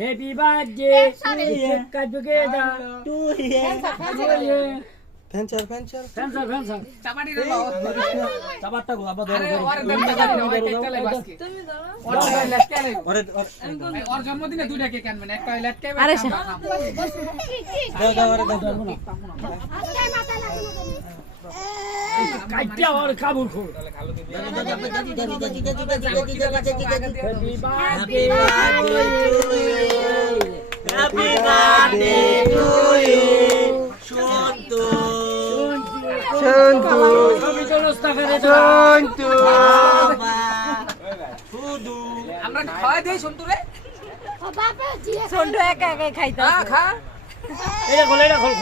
Happy birthday together to you. Pencil. চাপাটি রে বাবা চাপাটা গো আবার আরে ওরে দম জানি না ওই কেকটা লাই বাসকে তুমি ধরো ওরে লটকে লাই ওর জন্মদিনে দুইটা কেক আনবেন একটা লটকে আরে দাও আরে দাও আজকে মাথা লাগানো কাইটা আর কাবুল খো Happy birthday to you. Shontu. Fudu. আমরা খাওয়াই দেই সন্তু রে সন্টু একা একাই খাইতে খা এটা খোল